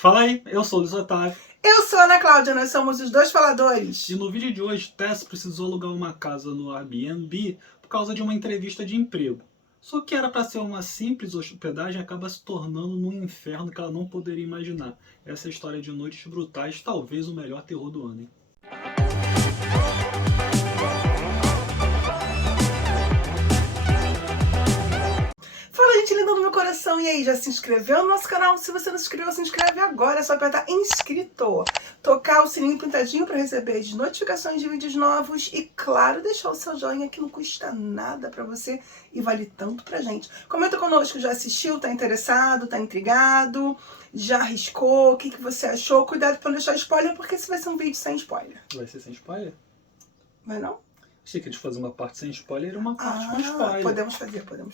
Fala aí, eu sou o Luiz Otávio. Eu sou a Ana Cláudia, nós somos os dois faladores. E no vídeo de hoje, Tess precisou alugar uma casa no Airbnb por causa de uma entrevista de emprego. Só que era para ser uma simples hospedagem, acaba se tornando num inferno que ela não poderia imaginar. Essa é a história de Noites Brutais, talvez o melhor terror do ano, hein? Fala, gente linda do meu coração. E aí, já se inscreveu no nosso canal? Se você não se inscreveu, se inscreve agora. É só apertar inscrito. Tocar o sininho pintadinho para receber as notificações de vídeos novos. E, claro, deixar o seu joinha que não custa nada para você e vale tanto pra gente. Comenta conosco, já assistiu, tá interessado, tá intrigado, já arriscou, o que você achou? Cuidado pra não deixar spoiler, porque esse vai ser um vídeo sem spoiler. Vai ser sem spoiler? Vai não? Achei que a gente fazer uma parte sem spoiler e uma parte com spoiler. Podemos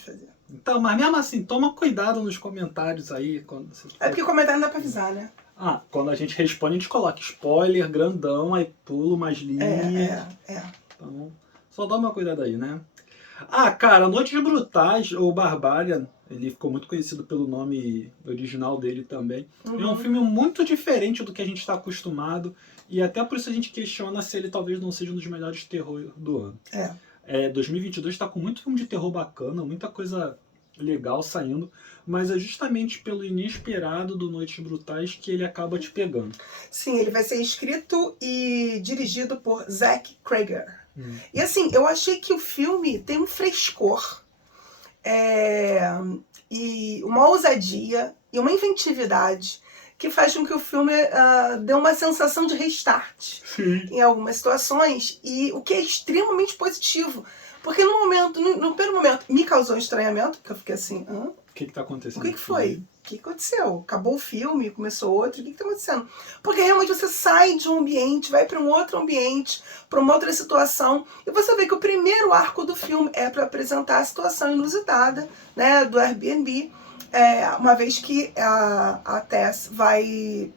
fazer. Então, mas mesmo assim, toma cuidado nos comentários aí. Quando você... É porque o comentário não dá pra avisar, né? Quando a gente responde, a gente coloca spoiler, grandão, aí pula umas linhas. Então, só dá uma cuidado aí, né? Cara, Noites Brutais, ou Barbarian, ele ficou muito conhecido pelo nome original dele também. É um filme muito diferente do que a gente está acostumado, e até por isso a gente questiona se ele talvez não seja um dos melhores terror do ano. 2022 está com muito filme de terror bacana, muita coisa legal saindo, mas é justamente pelo inesperado do Noites Brutais que ele acaba te pegando. Sim, ele vai ser escrito e dirigido por Zach Cregger. E assim, eu achei que o filme tem um frescor, e uma ousadia e uma inventividade que faz com que o filme dê uma sensação de restart em algumas situações, e o que é extremamente positivo. Porque no primeiro momento, me causou um estranhamento, porque eu fiquei assim, O que está acontecendo? O que foi? O que aconteceu? Acabou o filme, começou outro, o que está acontecendo? Porque realmente você sai de um ambiente, vai para um outro ambiente, para uma outra situação, e você vê que o primeiro arco do filme é para apresentar a situação inusitada, né, do Airbnb, uma vez que a Tess vai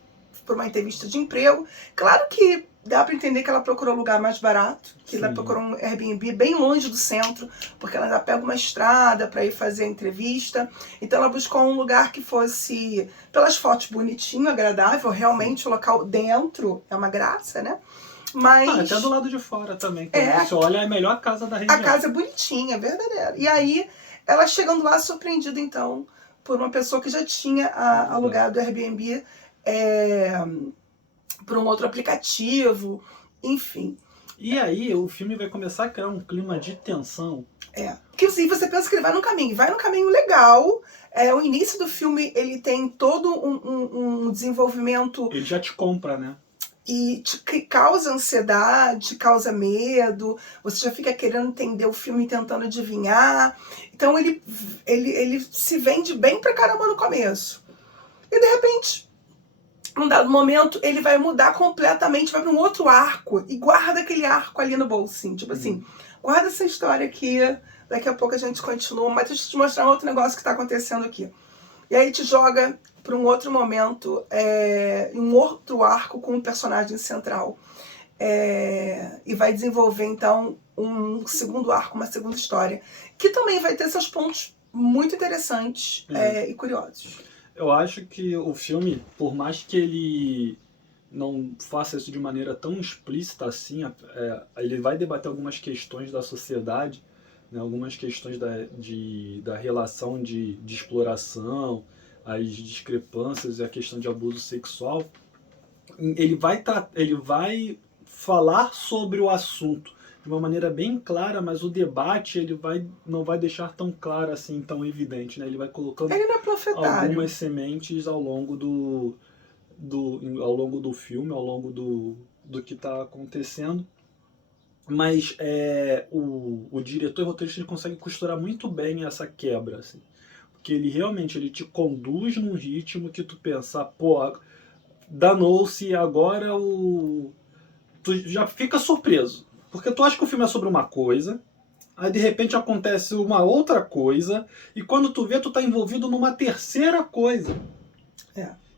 para uma entrevista de emprego. Claro que dá para entender que ela procurou um lugar mais barato, que ela procurou um Airbnb bem longe do centro, porque ela já pega uma estrada para ir fazer a entrevista. Então ela buscou um lugar que fosse, pelas fotos, bonitinho, agradável. Realmente o local dentro é uma graça, né? Mas até do lado de fora também. Quando você olha, é a melhor casa da região. A casa é bonitinha, é verdadeira. E aí, ela chegando lá, surpreendida então por uma pessoa que já tinha alugado o Airbnb por um outro aplicativo, enfim. E aí o filme vai começar a criar um clima de tensão. Que assim, você pensa que ele vai num caminho legal. O início do filme, ele tem todo um desenvolvimento. Ele já te compra, né? E te causa ansiedade, causa medo, você já fica querendo entender o filme, tentando adivinhar. Então ele se vende bem pra caramba no começo. E de repente, num dado momento, ele vai mudar completamente, vai para um outro arco, e guarda aquele arco ali no bolsinho. Tipo assim, guarda essa história aqui, daqui a pouco a gente continua, mas deixa eu te mostrar um outro negócio que tá acontecendo aqui. E aí te joga para um outro momento, um outro arco com um personagem central. E vai desenvolver, então, um segundo arco, uma segunda história, que também vai ter seus pontos muito interessantes e curiosos. Eu acho que o filme, por mais que ele não faça isso de maneira tão explícita assim, ele vai debater algumas questões da sociedade, né, algumas questões da relação de exploração, as discrepâncias e a questão de abuso sexual. Ele vai falar sobre o assunto de uma maneira bem clara, mas o debate não vai deixar tão claro assim, tão evidente, né? Ele vai colocando algumas sementes ao longo do filme, ao longo do que está acontecendo. Mas o diretor e roteirista consegue costurar muito bem essa quebra, assim. Porque ele realmente te conduz num ritmo que tu pensa, pô, danou-se, agora tu já fica surpreso. Porque tu acha que o filme é sobre uma coisa, aí de repente acontece uma outra coisa, e quando tu vê, tu tá envolvido numa terceira coisa.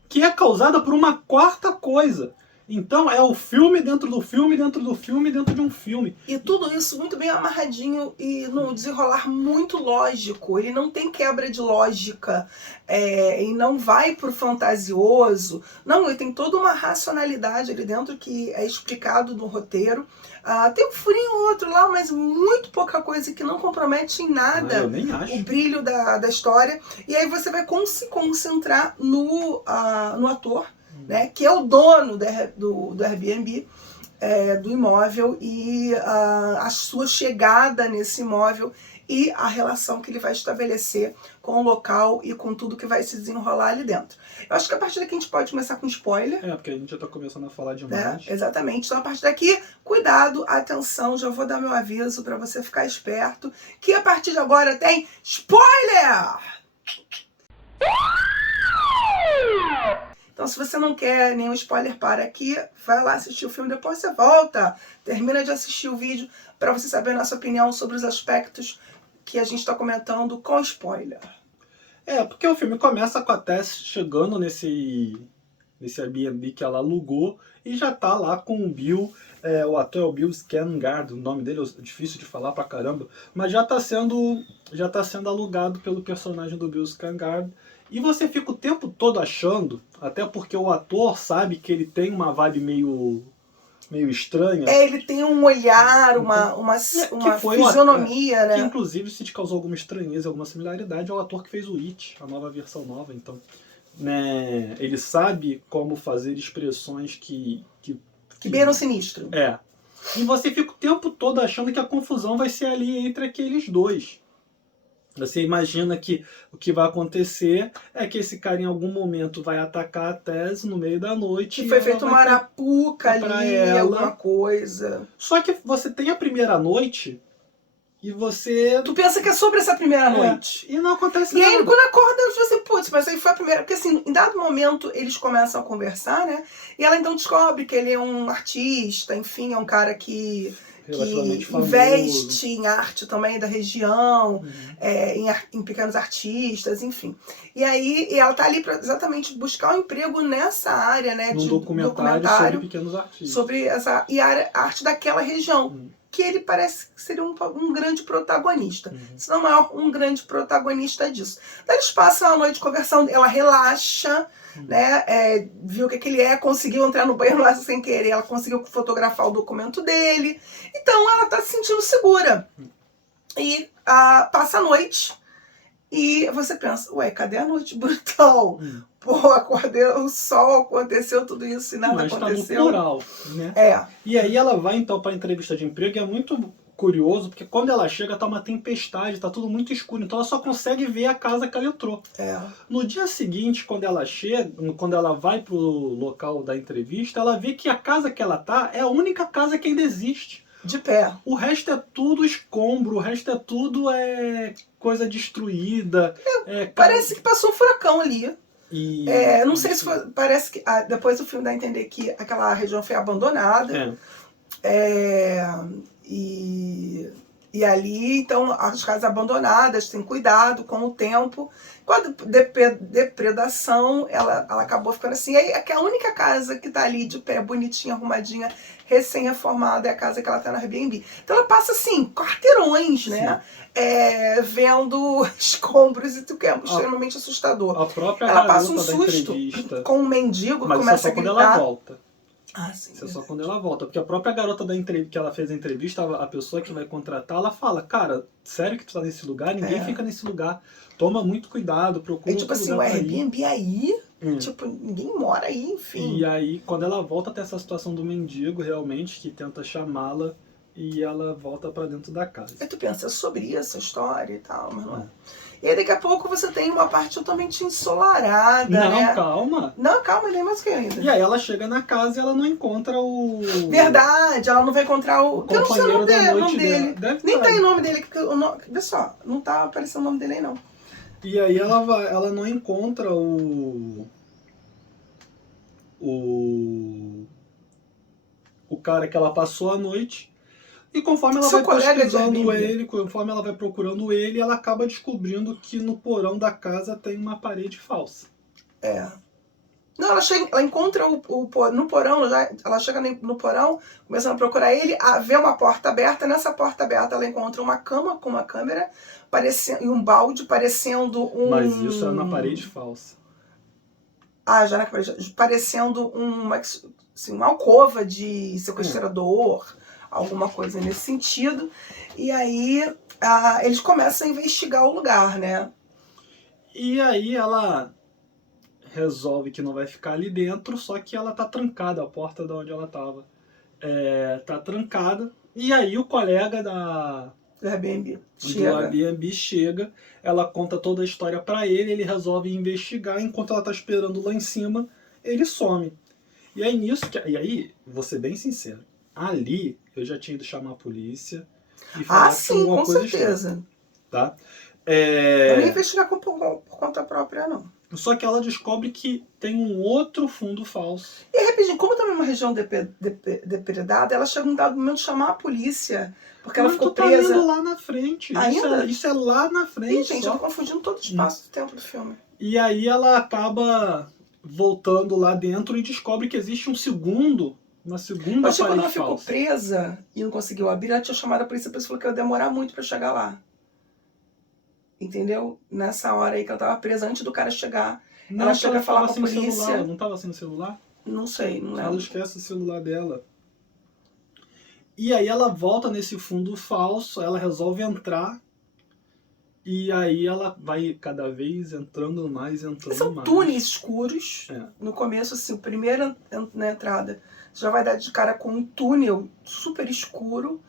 Que é causada por uma quarta coisa. Então é o filme dentro do filme, dentro do filme, dentro de um filme. E tudo isso muito bem amarradinho e no desenrolar muito lógico. Ele não tem quebra de lógica e não vai pro fantasioso. Não, ele tem toda uma racionalidade ali dentro que é explicado no roteiro. Tem um furinho ou outro lá, mas muito pouca coisa que não compromete em nada Eu nem acho. o brilho da história. E aí você vai se concentrar no ator, né, que é o dono do Airbnb, do imóvel, e a sua chegada nesse imóvel e a relação que ele vai estabelecer com o local e com tudo que vai se desenrolar ali dentro. Eu acho que a partir daqui a gente pode começar com spoiler. Porque a gente já está começando a falar demais. Né? Exatamente. Então, a partir daqui, cuidado, atenção, já vou dar meu aviso para você ficar esperto, que a partir de agora tem spoiler! Então, se você não quer nenhum spoiler, para aqui, vai lá assistir o filme, depois você volta, termina de assistir o vídeo para você saber a nossa opinião sobre os aspectos que a gente está comentando com spoiler. Porque o filme começa com a Tess chegando nesse Airbnb que ela alugou e já tá lá com o Bill, o ator é o Bill Skarsgård, o nome dele é difícil de falar pra caramba, mas já tá sendo alugado pelo personagem do Bill Skarsgård. E você fica o tempo todo achando, até porque o ator sabe que ele tem uma vibe meio estranha. Ele tem um olhar, uma fisionomia, né? Que inclusive se te causou alguma estranheza, alguma similaridade ao ator que fez o It, a nova versão nova, então. Né, ele sabe como fazer expressões que beiram sinistro. E você fica o tempo todo achando que a confusão vai ser ali entre aqueles dois. Você imagina que o que vai acontecer é que esse cara em algum momento vai atacar a Tess no meio da noite. Que foi feito uma arapuca ali, alguma coisa. Só que você tem a primeira noite e você... Tu pensa que é sobre essa primeira noite. E não acontece nada. E aí quando acorda, eu falo assim, putz, mas aí foi a primeira... Porque assim, em dado momento eles começam a conversar, né? E ela então descobre que ele é um artista, enfim, é um cara que investe em arte também da região, em pequenos artistas, enfim. E aí ela tá ali para exatamente buscar um emprego nessa área, né? De documentário sobre pequenos artistas. Sobre essa a arte daquela região. Que ele parece que seria um grande protagonista. Se não maior, um grande protagonista disso. Então eles passam a noite conversando, ela relaxa, né? Viu o que ele é, conseguiu entrar no banheiro lá sem querer, ela conseguiu fotografar o documento dele. Então ela tá se sentindo segura. E passa a noite e você pensa, ué, cadê a noite brutal? Pô, acordei, o sol, aconteceu tudo isso e nada aconteceu. Tá no plural, né? E aí ela vai então para a entrevista de emprego e é muito curioso, porque quando ela chega tá uma tempestade, tá tudo muito escuro, então ela só consegue ver a casa que ela entrou. No dia seguinte, quando ela chega, quando ela vai pro local da entrevista, ela vê que a casa que ela tá é a única casa que ainda existe. De pé. O resto é tudo escombro, o resto é tudo coisa destruída. Parece que passou um furacão ali. Não sei se foi, parece que depois o filme dá a entender que aquela região foi abandonada. E ali, então, as casas abandonadas, tem cuidado com o tempo. Com a depredação, ela acabou ficando assim. Aí, a única casa que tá ali de pé, bonitinha, arrumadinha, recém-reformada, é a casa que ela tá na Airbnb. Então ela passa, assim, quarteirões, né? Vendo escombros e tudo que é extremamente assustador. A própria ela passa um garota da susto entrevista, com um mendigo, mas começa isso é a só gritar. quando ela volta. Sim, isso é só quando ela volta. Porque a própria garota que ela fez a entrevista, a pessoa que vai contratar, ela fala, cara, sério que tu tá nesse lugar? Ninguém fica nesse lugar. Toma muito cuidado, procura tipo assim, o Airbnb aí, tipo, ninguém mora aí, enfim. E aí, quando ela volta, tem essa situação do mendigo, realmente, que tenta chamá-la, e ela volta pra dentro da casa. Aí tu pensa, é sobre essa história e tal, mas não é. E aí daqui a pouco você tem uma parte totalmente ensolarada, né? Calma. Não, calma, nem mais que ainda. E aí ela chega na casa e ela não encontra o... Verdade, ela não vai encontrar o... Eu não sei o nome dele. Nem tá em nome dele, porque o nome... Vê só, não tá aparecendo o nome dele aí, não. E aí ela não encontra o cara que ela passou a noite. E conforme ela vai pesquisando ele, conforme ela vai procurando ele, ela acaba descobrindo que no porão da casa tem uma parede falsa. Não, ela encontra no porão, ela chega no porão, começando a procurar ele, vê uma porta aberta. Nessa porta aberta ela encontra uma cama com uma câmera e um balde parecendo Mas isso é na parede falsa. Já na parede. Parecendo uma alcova de sequestrador, alguma coisa nesse sentido. E aí eles começam a investigar o lugar, né? E aí ela resolve que não vai ficar ali dentro, só que ela tá trancada, a porta de onde ela tava tá trancada. E aí o colega do Airbnb chega, ela conta toda a história pra ele resolve investigar, enquanto ela tá esperando lá em cima, ele some. E aí nisso, vou ser bem sincero, ali eu já tinha ido chamar a polícia e falar que sim, com certeza. Estranha, tá? Eu não ia investigar por conta própria, não. Só que ela descobre que tem um outro fundo falso. E rapidinho, como também é uma região depredada, ela chega um dado momento de chamar a polícia, porque ela ficou presa. Tá indo lá na frente. Isso é lá na frente. Ih, gente, eu tô confundindo todo o espaço do tempo do filme. E aí ela acaba voltando lá dentro e descobre que existe uma segunda Mas quando ela falsa. ficou presa e não conseguiu abrir, ela tinha chamado a polícia, a pessoa falou que ia demorar muito pra chegar lá. Entendeu? Nessa hora aí que ela tava presa, antes do cara chegar, ela chega a falar com a polícia. Celular. Não tava sem o celular? Não sei, não lembro. Ela esquece o celular dela. E aí ela volta nesse fundo falso, ela resolve entrar. E aí ela vai cada vez entrando mais. São túneis escuros. No começo, assim, a primeira na entrada, você já vai dar de cara com um túnel super escuro.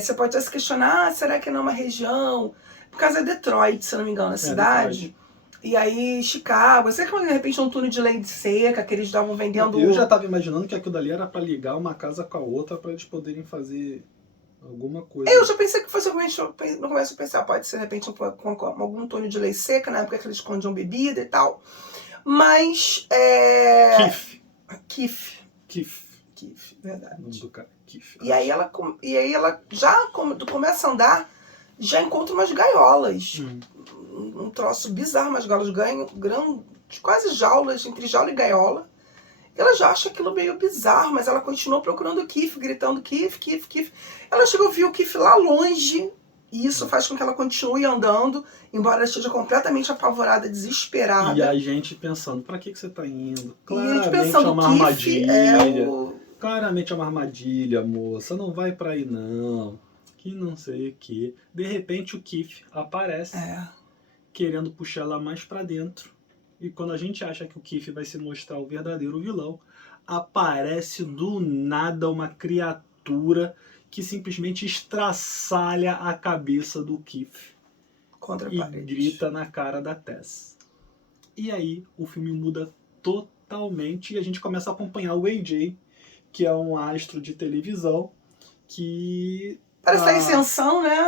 Você pode até se questionar, será que não é uma região? Por causa de Detroit, se não me engano, a cidade. Detroit. E aí, Chicago. Será que de repente é um túnel de lei de seca que eles estavam vendendo? Eu já estava imaginando que aquilo dali era para ligar uma casa com a outra para eles poderem fazer alguma coisa. Eu já pensei que fosse realmente, no começo eu pensei, pode ser de repente algum túneo de lei seca, na época que eles escondiam bebida e tal. Mas Keith, verdade. O nome do cara, Keith. E aí ela já começa a andar, já encontra umas gaiolas. Um troço bizarro, umas gaiolas quase jaulas, entre jaula e gaiola. Ela já acha aquilo meio bizarro, mas ela continua procurando o Keith, gritando Keith, Keith, Keith. Ela chega a ouvir o Keith lá longe, e isso faz com que ela continue andando, embora ela esteja completamente apavorada, desesperada. E a gente pensando, pra que você tá indo? Claramente pensando, é uma armadilha. Claramente é uma armadilha, moça. Não vai pra aí, não. Que não sei o que. De repente o Keith aparece, querendo puxar ela mais pra dentro. E quando a gente acha que o Keith vai se mostrar o verdadeiro vilão, aparece do nada uma criatura que simplesmente estraçalha a cabeça do Keith e grita na cara da Tess. E aí o filme muda totalmente e a gente começa a acompanhar o AJ, que é um astro de televisão que... Parece que tá em ascensão, né?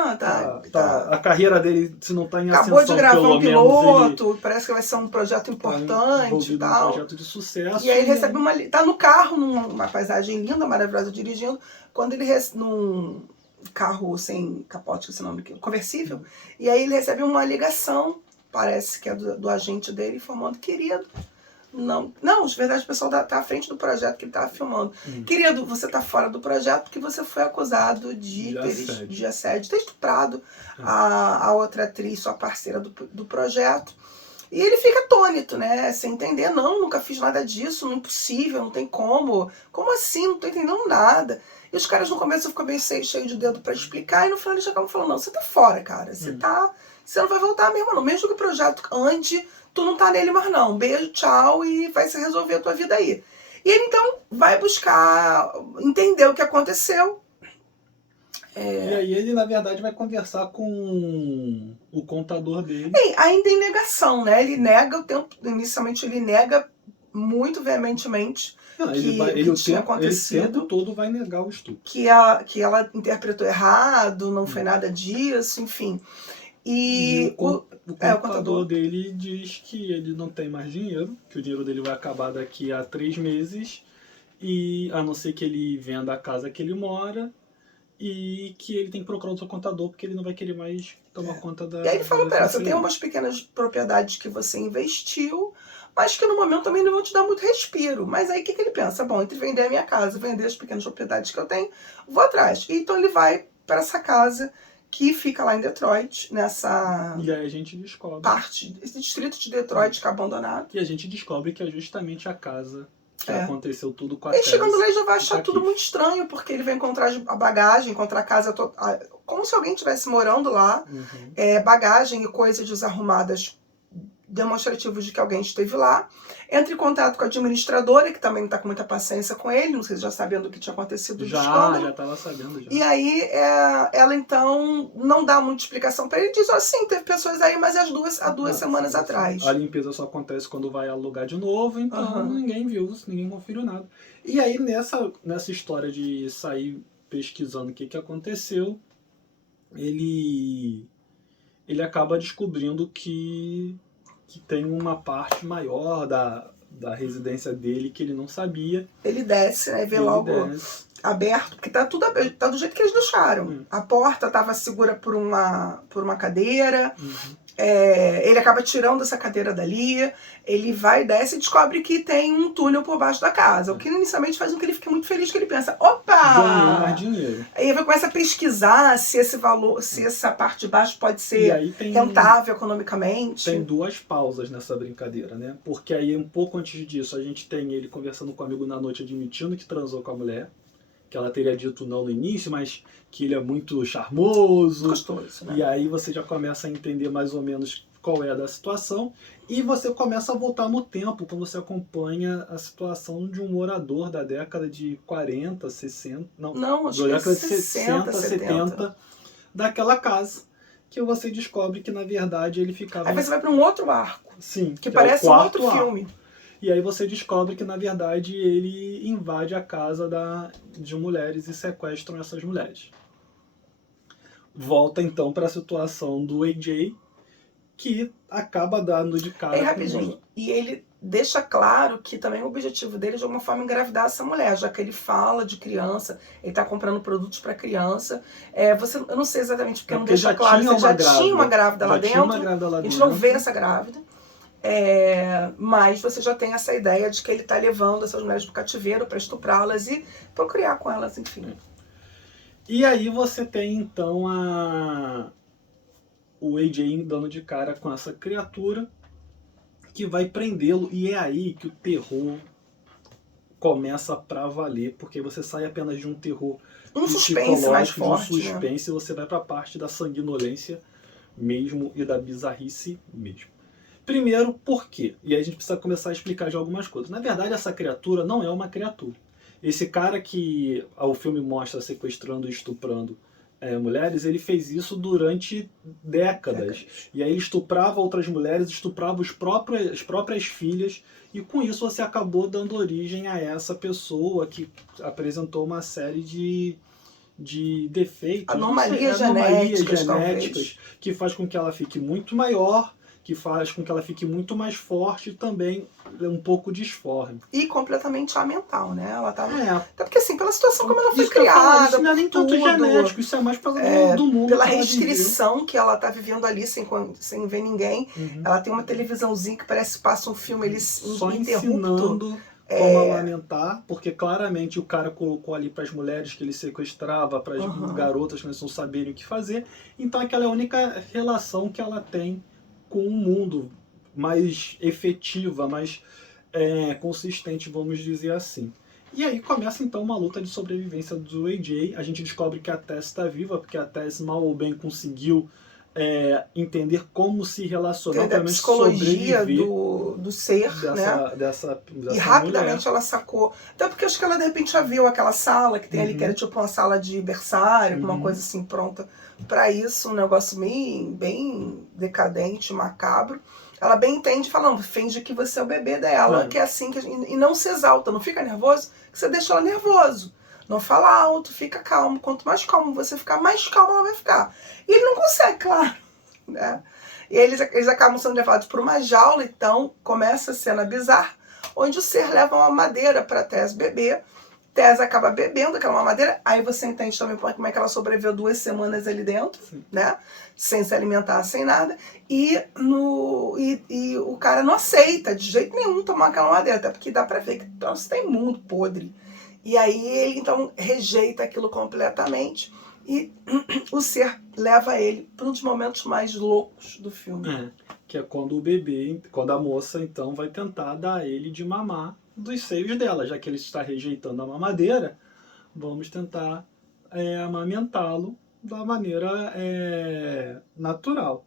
A carreira dele, se não tá em ascensão, acabou de gravar um piloto, ele... parece que vai ser um projeto importante e tal. Um projeto de sucesso. E aí ele recebe tá no carro, numa paisagem linda, maravilhosa, dirigindo, quando ele num carro sem capote, esse nome aqui, conversível, e aí ele recebe uma ligação, parece que é do agente dele, informando, querido, não, de verdade o pessoal tá à frente do projeto que ele tava filmando. Querido, você tá fora do projeto porque você foi acusado de assédio, ter estuprado a outra atriz, sua parceira do projeto. E ele fica atônito, né? Sem entender, nunca fiz nada disso, não é impossível, não tem como. Como assim? Não tô entendendo nada. E os caras no começo ficam bem cheio de dedo pra explicar, e no final eles acabam falando, não, você tá fora, cara. Você não vai voltar mesmo, não. Mesmo que o projeto ande, tu não tá nele mais não. Beijo, tchau, e vai se resolver a tua vida aí. E ele então vai buscar entender o que aconteceu. E aí ele, na verdade, vai conversar com o contador dele. Ainda em negação, né? Ele nega inicialmente ele nega muito veementemente que tinha acontecido. Ele o tempo todo vai negar o estupro. Que ela interpretou errado, não foi nada disso, enfim. E o contador dele diz que ele não tem mais dinheiro, que o dinheiro dele vai acabar daqui a 3 meses, e a não ser que ele venda a casa que ele mora, e que ele tem que procurar outro contador, porque ele não vai querer mais tomar conta da... E aí ele fala pra ela, você tem umas pequenas propriedades que você investiu, mas que no momento também não vão te dar muito respiro. Mas aí o que ele pensa? Bom, entre vender a minha casa, vender as pequenas propriedades que eu tenho, vou atrás. E então ele vai para essa casa que fica lá em Detroit, nessa E aí a gente descobre. parte, esse distrito de Detroit que é abandonado. E a gente descobre que é justamente a casa que É. aconteceu tudo com a Ele Tess chegando lá ele já vai e achar com a tudo Kif. muito estranho, porque ele vai encontrar a bagagem, encontrar a casa como se alguém estivesse morando lá, Uhum. bagagem e coisas desarrumadas demonstrativos de que alguém esteve lá. Entra em contato com a administradora, que também não está com muita paciência com ele, não sei se já sabendo o que tinha acontecido do escândalo. Já estava sabendo já. E aí ela então não dá muita explicação para ele, diz assim, teve pessoas aí, mas há duas semanas sim, atrás. A limpeza só acontece quando vai alugar de novo, então ninguém viu, ninguém conferiu nada. E aí nessa história de sair pesquisando o que aconteceu, ele acaba descobrindo que tem uma parte maior da residência dele que ele não sabia. Ele desce, né, vê logo aberto, porque tá tudo aberto, tá do jeito que eles deixaram. A porta estava segura por uma cadeira. Ele acaba tirando essa cadeira dali, ele vai, desce e descobre que tem um túnel por baixo da casa, o que inicialmente faz com que ele fique muito feliz, que ele pensa, opa! Ganhei mais dinheiro. Aí ele começa a pesquisar se esse valor, se essa parte de baixo pode ser rentável economicamente. Tem duas pausas nessa brincadeira, né? Porque aí um pouco antes disso a gente tem ele conversando com o amigo na noite, admitindo que transou com a mulher, que ela teria dito não no início, mas que ele é muito charmoso. Gostoso, né? E aí você já começa a entender mais ou menos qual é a da situação. E você começa a voltar no tempo, quando você acompanha a situação de um morador da década de 40, 60... Não, acho da que década de 60, 70, daquela casa. Que você descobre que, na verdade, ele ficava... Aí você vai para um outro arco. Sim. Que parece um outro filme. E aí você descobre que, na verdade, ele invade a casa de mulheres e sequestram essas mulheres. Volta, então, para a situação do AJ, que acaba dando de cara... rapidinho. E ele deixa claro que também o objetivo dele é, de alguma forma, engravidar essa mulher, já que ele fala de criança, ele está comprando produtos para criança. Eu não sei exatamente, porque não deixa claro, você já tinha uma grávida lá dentro, a gente não vê essa grávida. Mas você já tem essa ideia de que ele está levando essas mulheres para o cativeiro para estuprá-las e procriar com elas, enfim. E aí você tem então o AJ dando de cara com essa criatura que vai prendê-lo, e é aí que o terror começa pra valer, porque você sai apenas de um terror suspense mais forte, de um suspense, você vai pra parte da sanguinolência mesmo e da bizarrice mesmo. Primeiro, por quê? E aí a gente precisa começar a explicar de algumas coisas. Na verdade, essa criatura não é uma criatura. Esse cara que o filme mostra sequestrando e estuprando mulheres, ele fez isso durante décadas. E aí ele estuprava outras mulheres, estuprava as próprias filhas, e com isso você acabou dando origem a essa pessoa que apresentou uma série de defeitos, anomalias genéticas que faz com que ela fique muito maior, que faz com que ela fique muito mais forte e também um pouco disforme. E completamente amental, né? Ela tava... Até porque, assim, pela situação como ela foi criada... Isso não é nem tanto genético, isso é mais do mundo. Pela restrição que ela tá vivendo ali, sem ver ninguém. Ela tem uma televisãozinha que parece que passa um filme ali só ensinando como amamentar, porque claramente o cara colocou ali para as mulheres que ele sequestrava, para as garotas que não saberem o que fazer. Então aquela é a única relação que ela tem com o mundo, mais efetiva, mais consistente, vamos dizer assim. E aí começa então uma luta de sobrevivência do AJ. A gente descobre que a Tess está viva, porque a Tess mal ou bem conseguiu entender como se relacionar, a psicologia do ser, dessa e rapidamente mulher. Ela sacou. Até porque acho que ela de repente já viu aquela sala que tem ali, que era tipo uma sala de berçário, uma coisa assim pronta para isso, um negócio bem decadente, macabro. Ela bem entende, falando, finge que você é o bebê dela, que é assim, e não se exalta, não fica nervoso, que você deixa ela nervoso. Não fala alto, fica calmo. Quanto mais calmo você ficar, mais calma ela vai ficar. E ele não consegue, claro. Né? E eles acabam sendo levados por uma jaula, então começa a cena bizarra, onde o ser leva uma madeira para Tess beber. Tess acaba bebendo aquela mamadeira, aí você entende também como é que ela sobreviveu 2 semanas ali dentro, Sim. né? Sem se alimentar, sem nada. E o cara não aceita de jeito nenhum tomar aquela mamadeira, até porque dá pra ver que o troço tá imundo, podre. E aí ele então rejeita aquilo completamente e o ser leva ele para um dos momentos mais loucos do filme. Que é quando a moça então vai tentar dar ele de mamar dos seios dela, já que ele está rejeitando a mamadeira, vamos tentar amamentá-lo da maneira natural.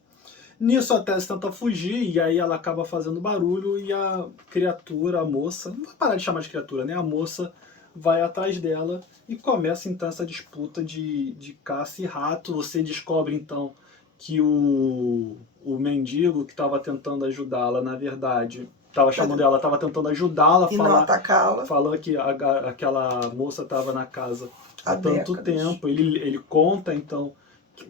Nisso a Tess tenta fugir e aí ela acaba fazendo barulho e a criatura, a moça, não vai parar de chamar de criatura, né? A moça vai atrás dela e começa então essa disputa de caça e rato. Você descobre então que o mendigo que estava tentando ajudá-la, na verdade, estava chamando ela, estava tentando ajudá-la e não atacá-la. Falando que aquela moça estava na casa há tanto décadas. tempo. Ele conta então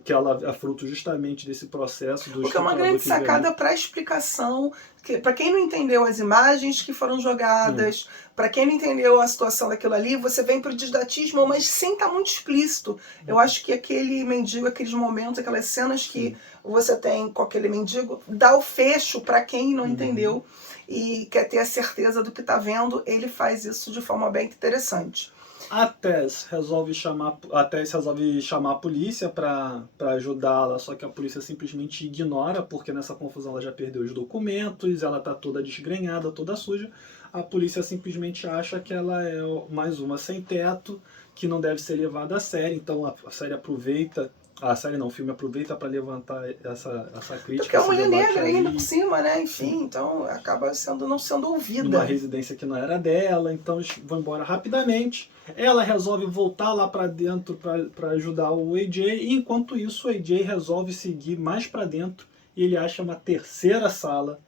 que ela é fruto justamente desse processo do porque é uma grande sacada para explicação, para quem não entendeu as imagens que foram jogadas, para quem não entendeu a situação daquilo ali, você vem para o didatismo, mas sem estar muito explícito. Eu acho que aquele mendigo, aqueles momentos, aquelas cenas que você tem com aquele mendigo, dá o fecho para quem não entendeu e quer ter a certeza do que está vendo, ele faz isso de forma bem interessante. A Tess resolve chamar a polícia para ajudá-la, só que a polícia simplesmente ignora, porque nessa confusão ela já perdeu os documentos, ela está toda desgrenhada, toda suja. A polícia simplesmente acha que ela é mais uma sem teto, que não deve ser levada a sério, então a série aproveita. O filme aproveita para levantar essa crítica. Porque é uma mulher negra ainda por cima, né? Enfim, então acaba não sendo ouvida. Numa residência que não era dela, então eles vão embora rapidamente. Ela resolve voltar lá para dentro para ajudar o AJ, e enquanto isso o AJ resolve seguir mais para dentro e ele acha uma terceira sala,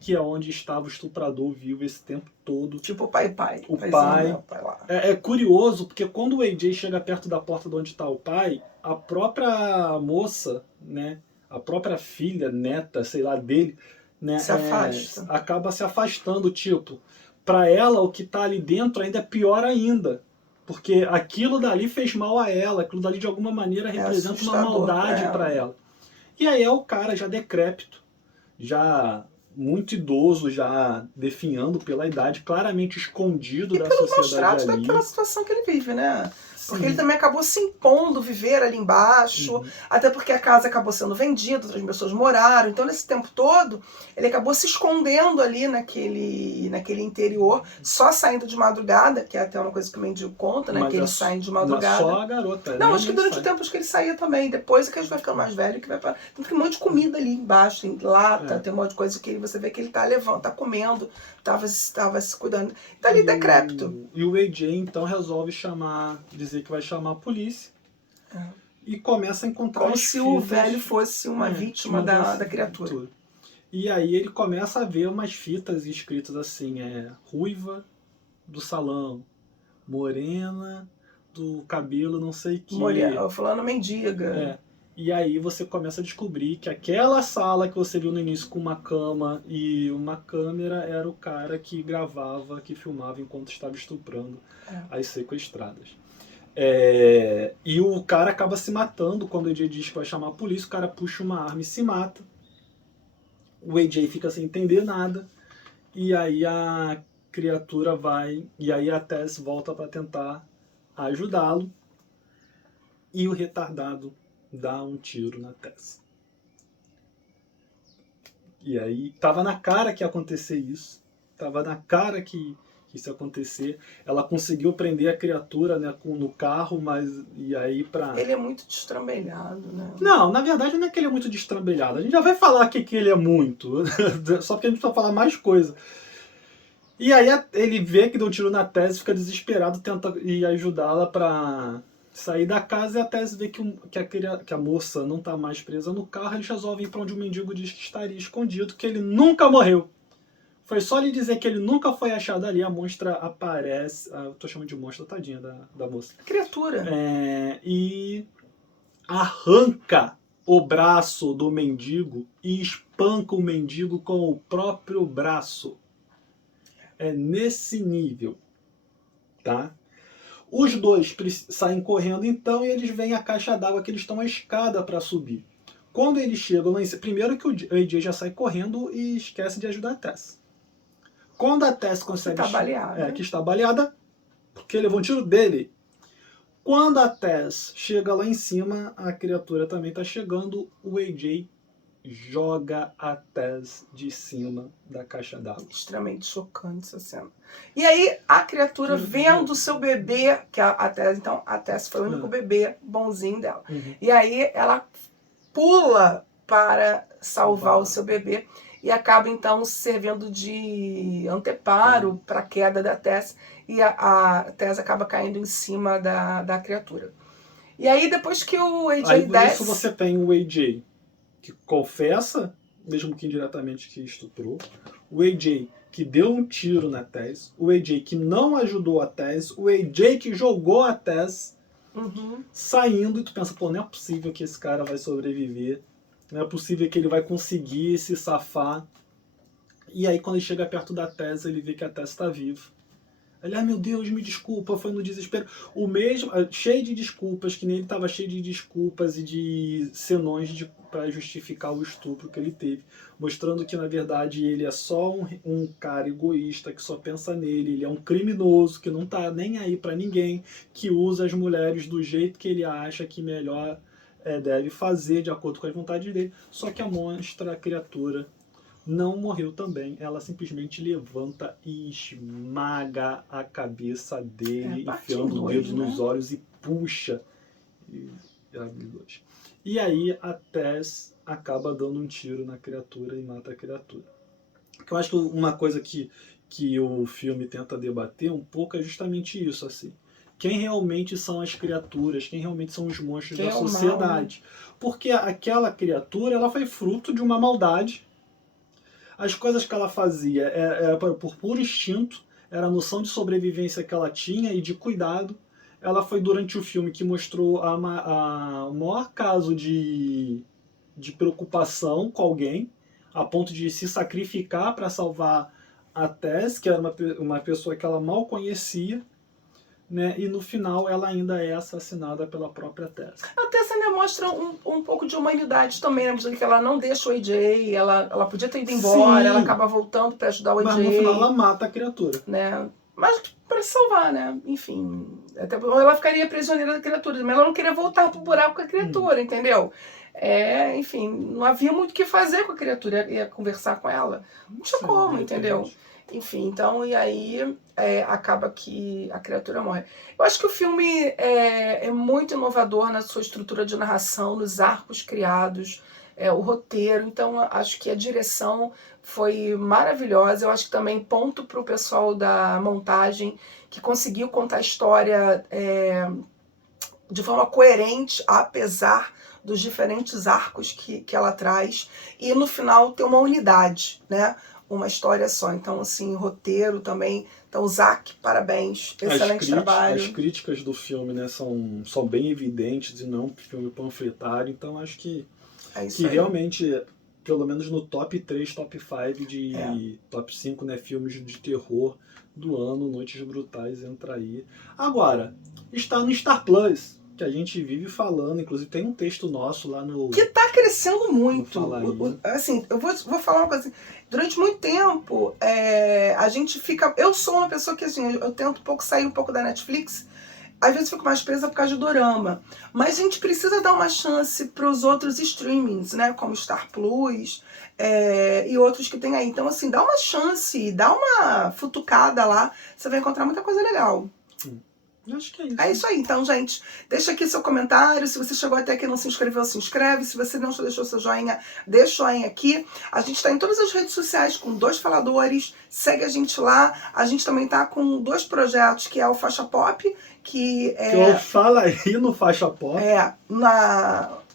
que é onde estava o estuprador vivo esse tempo todo. Tipo o pai. O pai. Lá. É curioso, porque quando o AJ chega perto da porta de onde está o pai, a própria moça, né, a própria filha, neta, sei lá, dele, né, se afasta. Acaba se afastando, tipo, para ela o que está ali dentro ainda é pior ainda. Porque aquilo dali fez mal a ela, aquilo dali de alguma maneira representa uma maldade para ela. E aí é o cara já decrépito, já muito idoso, já definhando pela idade, claramente escondido da sociedade ali. Pela situação que ele vive, né? Porque ele também acabou se impondo viver ali embaixo, até porque a casa acabou sendo vendida, outras pessoas moraram. Então, nesse tempo todo, ele acabou se escondendo ali naquele interior, só saindo de madrugada, que é até uma coisa que o mendigo conta, né? Mas que ele sai de madrugada. Mas só a garota. Não, acho que durante o tempo acho que ele saía também. Depois é que a gente vai ficando mais velho, que vai para. Tem um monte de comida ali embaixo, tem lata, tem um monte de coisa que você vê que ele tá levando, tá comendo, tava se cuidando. Tá ali decrépito. E o AJ então resolve dizer que vai chamar a polícia e começa a encontrar como se o velho fosse uma vítima da criatura. E aí ele começa a ver umas fitas escritas assim, ruiva do salão, morena do cabelo não sei que. Morena, falando mendiga. E aí você começa a descobrir que aquela sala que você viu no início com uma cama e uma câmera era o cara que gravava, que filmava enquanto estava estuprando as sequestradas. E o cara acaba se matando quando o AJ diz que vai chamar a polícia, o cara puxa uma arma e se mata. O AJ fica sem entender nada, e aí a criatura vai, e aí a Tess volta para tentar ajudá-lo, e o retardado dá um tiro na Tess. E aí tava na cara que ia acontecer isso, tava na cara que isso ia acontecer. Ela conseguiu prender a criatura, né, no carro, mas e aí pra... Ele é muito destrambelhado, né? Não, na verdade não é que ele é muito destrambelhado. A gente já vai falar que ele é muito, só porque a gente precisa falar mais coisa. E aí ele vê que deu um tiro na Tess, fica desesperado, tenta ir ajudá-la pra sair da casa, e a Tess vê que a moça não tá mais presa no carro. Eles resolvem ir pra onde o mendigo diz que estaria escondido, que ele nunca morreu. Foi só lhe dizer que ele nunca foi achado ali, a monstra aparece. Eu tô chamando de monstra, tadinha da moça. Criatura. E arranca o braço do mendigo e espanca o mendigo com o próprio braço. É nesse nível, tá? Os dois saem correndo então e eles veem a caixa d'água que eles estão a escada para subir. Quando eles chegam lá em cima, primeiro que o AJ já sai correndo e esquece de ajudar a Tess. Quando a Tess consegue... Que está baleada. Que está baleada, porque levou um tiro dele. Quando a Tess chega lá em cima, a criatura também está chegando, o AJ joga a Tess de cima da caixa d'água. Extremamente chocante essa cena. E aí a criatura vendo o seu bebê, que a Tess, então a Tess foi o único bebê bonzinho dela. E aí ela pula para salvar o seu bebê e acaba então servindo de anteparo para a queda da Tess, e a Tess acaba caindo em cima da criatura. E aí depois que o AJ desce... Isso você tem o AJ que confessa, mesmo que indiretamente, que estuprou, o AJ que deu um tiro na Tess, o AJ que não ajudou a Tess, o AJ que jogou a Tess saindo, e tu pensa, pô, não é possível que esse cara vai sobreviver, não é possível que ele vai conseguir se safar. E aí quando ele chega perto da Tess, ele vê que a Tess está viva. Ele, meu Deus, me desculpa, foi no desespero. O mesmo, cheio de desculpas, que nem ele estava cheio de desculpas e de senões para justificar o estupro que ele teve. Mostrando que, na verdade, ele é só um cara egoísta, que só pensa nele. Ele é um criminoso, que não tá nem aí para ninguém, que usa as mulheres do jeito que ele acha que melhor deve fazer, de acordo com a vontade dele. Só que a criatura, não morreu também, ela simplesmente levanta e esmaga a cabeça dele, enfiando o dedo nos olhos e puxa. E aí a Tess acaba dando um tiro na criatura e mata a criatura. Eu acho que uma coisa que o filme tenta debater um pouco é justamente isso, assim. Quem realmente são as criaturas, quem realmente são os monstros da sociedade. Porque aquela criatura, ela foi fruto de uma maldade. As coisas que ela fazia era por puro instinto, era a noção de sobrevivência que ela tinha e de cuidado. Ela foi durante o filme que mostrou o maior caso de preocupação com alguém, a ponto de se sacrificar para salvar a Tess, que era uma pessoa que ela mal conhecia, né? E no final ela ainda é assassinada pela própria Tess. A Tess ainda mostra um pouco de humanidade também, né? Porque ela não deixa o AJ, ela podia ter ido embora, ela acaba voltando para ajudar o AJ. Mas no final ela mata a criatura. Né? Mas para se salvar, né? Enfim, até ela ficaria prisioneira da criatura, mas ela não queria voltar pro buraco com a criatura, entendeu? Enfim, não havia muito o que fazer com a criatura, ia conversar com ela. Não tinha como, entendeu? Enfim, então, e aí acaba que a criatura morre. Eu acho que o filme é muito inovador na sua estrutura de narração, nos arcos criados, o roteiro. Então, acho que a direção foi maravilhosa. Eu acho que também ponto para o pessoal da montagem, que conseguiu contar a história de forma coerente, apesar dos diferentes arcos que ela traz. E no final ter uma unidade, né? Uma história só. Então, assim, roteiro também. Então, Zack, parabéns. Excelente trabalho. As críticas do filme, né, são bem evidentes e não um filme panfletário. Então, acho que realmente, pelo menos no top 3, top 5 top 5, né, filmes de terror do ano, Noites Brutais, entra aí. Agora, está no Star Plus, que a gente vive falando, inclusive tem um texto nosso lá no... Que tá crescendo muito. Assim, eu vou falar uma coisa. Durante muito tempo, a gente fica... Eu sou uma pessoa que, assim, eu tento sair um pouco da Netflix. Às vezes eu fico mais presa por causa de dorama. Mas a gente precisa dar uma chance para os outros streamings, né? Como Star Plus e outros que tem aí. Então, assim, dá uma chance, dá uma futucada lá. Você vai encontrar muita coisa legal. Acho que é isso. É isso aí. Então, gente, deixa aqui seu comentário. Se você chegou até aqui e não se inscreveu, se inscreve. Se você não deixou seu joinha, deixa o joinha aqui. A gente está em todas as redes sociais com 2 faladores. Segue a gente lá. A gente também tá com 2 projetos, que é o Faixa Pop, que eu falo aí no Faixa Pop.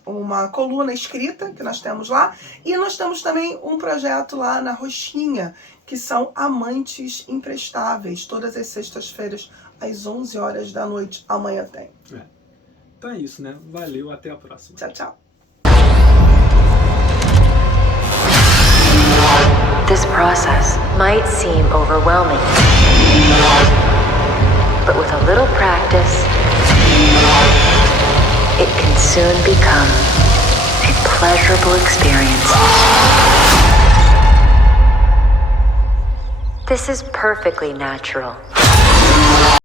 Uma coluna escrita que nós temos lá. E nós temos também um projeto lá na Roxinha, que são Amantes Imprestáveis. Todas as sextas-feiras, às 11 horas da noite. Amanhã tem. Então é isso, né? Valeu, até a próxima. Tchau, tchau. This process might seem overwhelming. But with a little practice, it can soon become a pleasurable experience. This is perfectly natural.